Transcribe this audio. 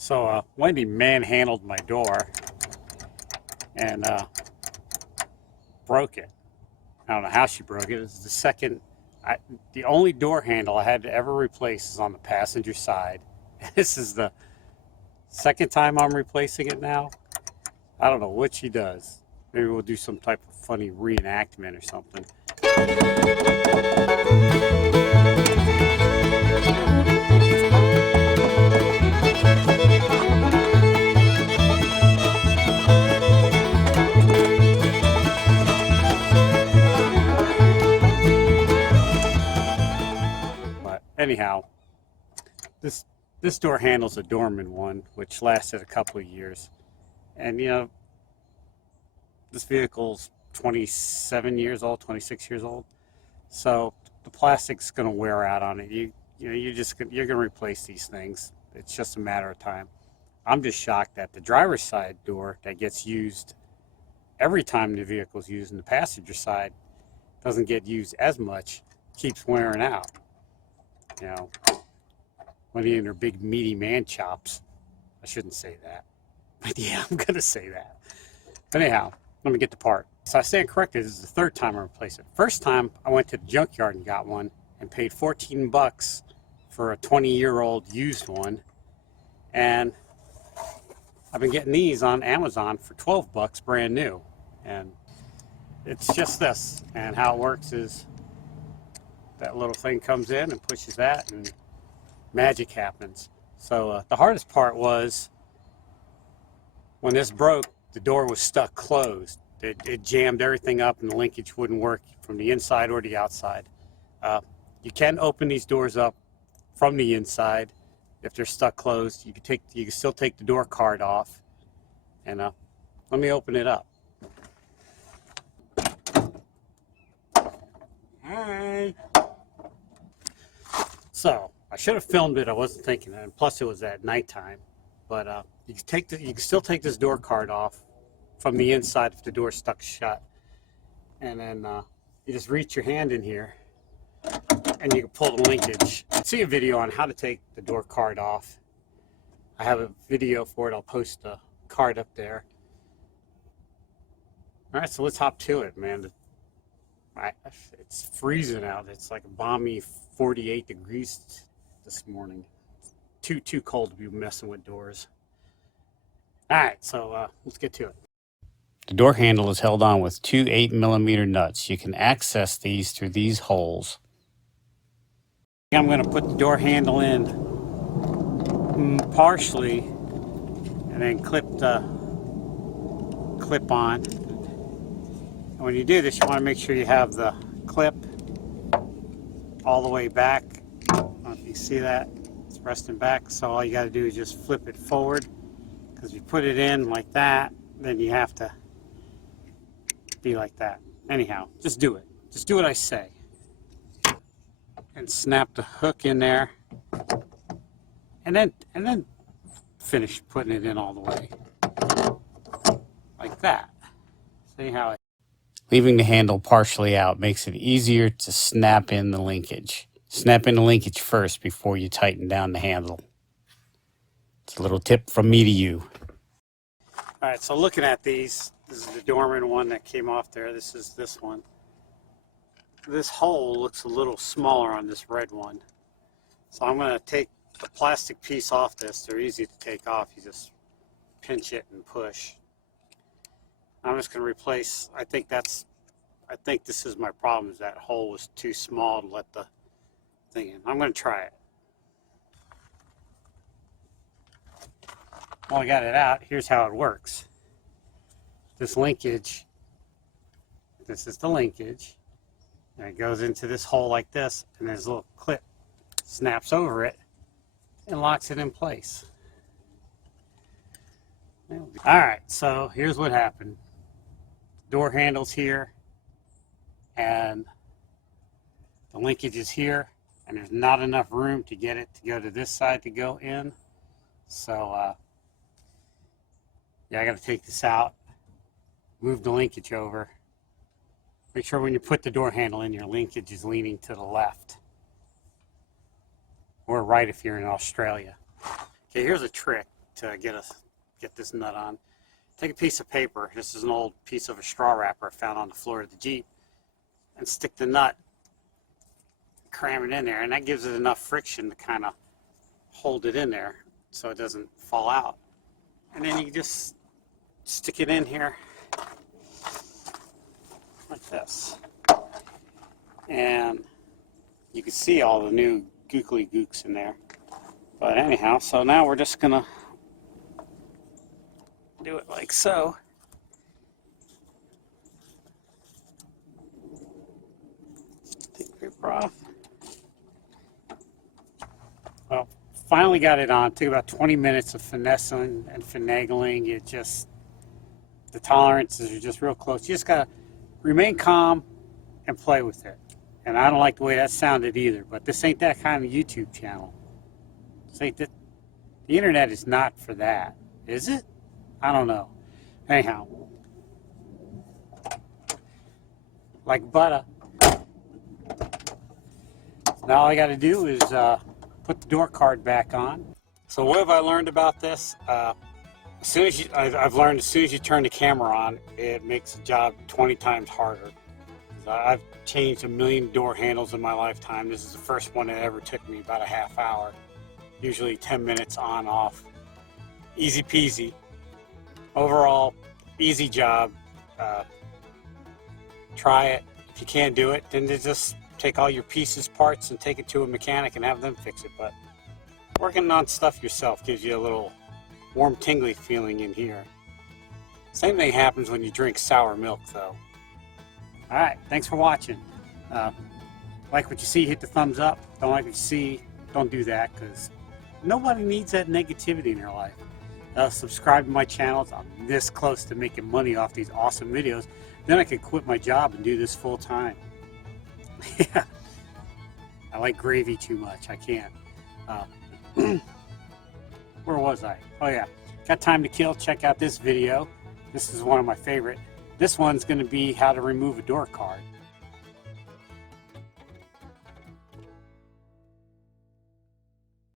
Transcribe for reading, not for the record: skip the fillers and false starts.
So Wendy manhandled my door and broke it. I don't know how she broke it. It's the only door handle I had to ever replace is on the passenger side. This is the second time I'm replacing it now. I don't know what she does. Maybe we'll do some type of funny reenactment or something. But anyhow, this door handle's a Dorman one, which lasted a couple of years. And you know, this vehicle's 27 years old, 26 years old. So the plastic's going to wear out on it. You're going to replace these things. It's just a matter of time. I'm just shocked that the driver's side door that gets used every time the vehicle's used, and the passenger side doesn't get used as much, keeps wearing out. You know, when you're in their big meaty man chops. I shouldn't say that, but yeah, I'm going to say that. But anyhow, let me get the part. So I stand corrected. This is the third time I replaced it. First time I went to the junkyard and got one and paid 14 bucks for a 20-year-old used one. And I've been getting these on Amazon for 12 bucks brand new. And it's just this. And how it works is that little thing comes in and pushes that and magic happens. So the hardest part was when this broke, the door was stuck closed. It jammed everything up and the linkage wouldn't work from the inside or the outside. You can open these doors up from the inside if they're stuck closed. You can still take the door card off. And let me open it up. Hi. So I should have filmed it. I wasn't thinking that. And plus it was at nighttime. But you can still take this door card off from the inside if the door's stuck shut. And then you just reach your hand in here and you can pull the linkage. See a video on how to take the door card off. I have a video for it. I'll post the card up there. All right, so let's hop to it, man. It's freezing out. It's like a balmy 48 degrees this morning. Too cold to be messing with doors. All right, so let's get to it. The door handle is held on with two 8mm nuts. You can access these through these holes. I'm going to put the door handle in partially and then clip the clip on. And when you do this, you want to make sure you have the clip all the way back. I don't know if you see that. It's resting back. So all you got to do is just flip it forward. Because if you put it in like that, then you have to be like that. Anyhow, just do it. Just do what I say. And snap the hook in there. And then finish putting it in all the way. Like that. See how leaving the handle partially out makes it easier to snap in the linkage. Snap in the linkage first before you tighten down the handle. It's a little tip from me to you. All right, so looking at these, this is the Dorman one that came off there. This is this one. This hole looks a little smaller on this red one. So I'm going to take the plastic piece off this. They're easy to take off. You just pinch it and push. I'm just going to replace, I think this is my problem, is that hole was too small to let the thing in. I'm going to try it. Well, I got it out. Here's how it works. This linkage, this is the linkage, and it goes into this hole like this, and there's a little clip, snaps over it, and locks it in place. All right, so here's what happened. Door handle's here, and the linkage is here, and there's not enough room to get it to go to this side to go in. So, yeah, I got to take this out, move the linkage over. Make sure when you put the door handle in, your linkage is leaning to the left. Or right if you're in Australia. Okay, here's a trick to get this nut on. Take a piece of paper. This is an old piece of a straw wrapper I found on the floor of the Jeep, and stick the nut, cram it in there, and that gives it enough friction to kind of hold it in there so it doesn't fall out. And then you just stick it in here like this, and you can see all the new gookly gooks in there. But anyhow, so now we're just gonna do it like so. Take the paper off. Well, finally got it on. Took about 20 minutes of finessing and finagling. The tolerances are just real close. You just gotta remain calm and play with it. And I don't like the way that sounded either, but this ain't that kind of YouTube channel. This ain't that. The internet is not for that, is it? I don't know. Anyhow, like butter. Now all I got to do is put the door card back on. So what have I learned about this? I've learned as soon as you turn the camera on, it makes the job 20 times harder. I've changed 1 million door handles in my lifetime. This is the first one that ever took me about a half hour. Usually 10 minutes on, off. Easy peasy. Overall, easy job. Try it. If you can't do it, then just take all your pieces, parts, and take it to a mechanic and have them fix it. But working on stuff yourself gives you a little warm, tingly feeling in here. Same thing happens when you drink sour milk, though. Alright, thanks for watching. Like what you see, hit the thumbs up. Don't like what you see, don't do that, because nobody needs that negativity in their life. Subscribe to my channels. I'm this close to making money off these awesome videos. Then I can quit my job and do this full time. Yeah. I like gravy too much. I can't. Where was I? Oh yeah. Got time to kill. Check out this video. This is one of my favorite. This one's going to be how to remove a door card.